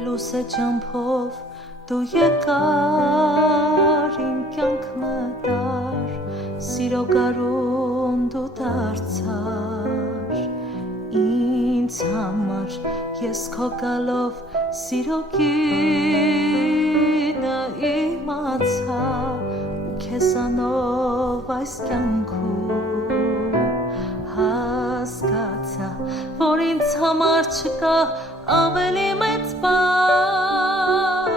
Լուսե ճամփով դու եկար իմ կյանք մտար սիրո գարուն դու դարձար ինձ համար ես քո գալով սիրո գինը իմացա ու քեզանով այս կյանքում հասկացա որ ինձ համար չկա ավելի մեծ բան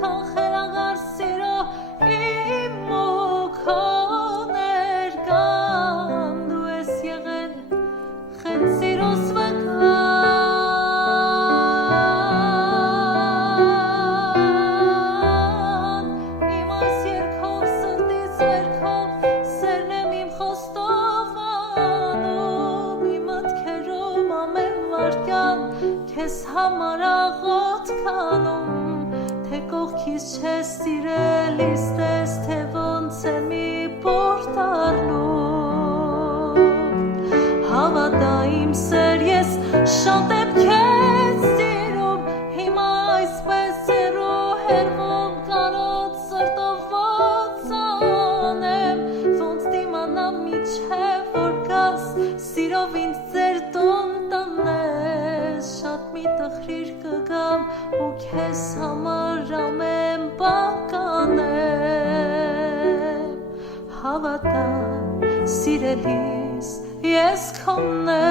քան խելագար սիրո իմ ու քո ներկան դու ես եղել խենթ սիրուս վկան իմ այս երգով սրտից վերքով սերն եմ իմ խոստովանում իմ մտքերում ամեն վարկյան քեզ համար աղոտ կանում թե կողքից չես սիրելիս տես թե ոնց է մի պորտ առնում հավատա իմ սեր ես շատ եմ քեզ սիրում հիմա այսպես հեռու հեռվում կանոտ սրտով ոնց անեմ ոնց դիմանամ միջև որ գաս սիրով ինձ ձեր տուն տանես շատ մի տխրիր կգամ ու քեզ համար ամեն բան կանեմ հավատա սիրելիս ես քոնն եմ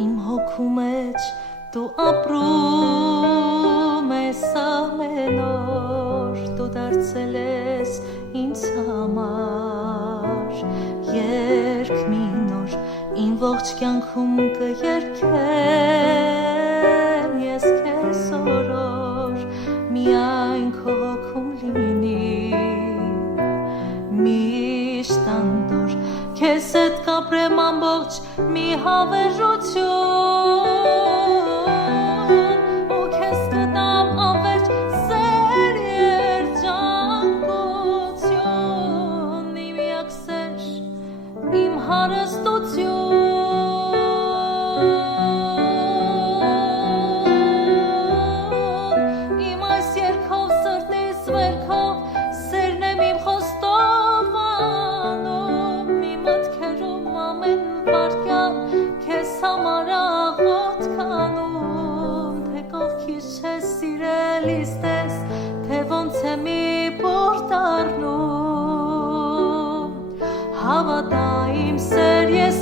իմ հոգու մեջ դու ապրում ես ամեն օր դու դարձել ես ինձ համար երգ մի նոր իմ ողջ կյանքում կերքեմ ես քեզ օրոր միայն քո հոգում լինի միշտ անդոր քեզ հետ կապրեմ ամբողջ մի հավերժություն ու քեզ կտամ անվերջ սեր երջանկություն իմ միակ սեր իմ հարստություն իմ այս երգով սրտիս վերքով սերն եմ իմ խոստովանում իմ մտքերում ամեն վարկյան քեզ համար աղոտ կանում թե կողքից չես սիրելիս տես թե ոնց է մի պորտ առնում հավատա իմ սեր ես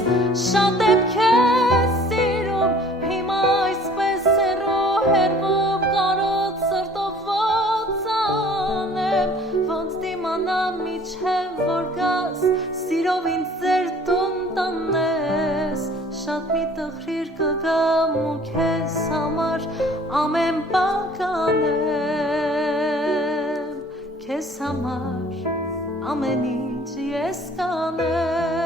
շատ եմ քեզ սիրում հիմա այսպես հեռու հեռվում կանոտ սրտով ոնց անեմ ոնց դիմանամ միջև որ գաս սիրով ինձ ձեր տուն տանես շատ մի տխրիր կգամ ու քեզ համար ամեն բան կանեմ քեզ համար ամեն ինչ ես կանեմ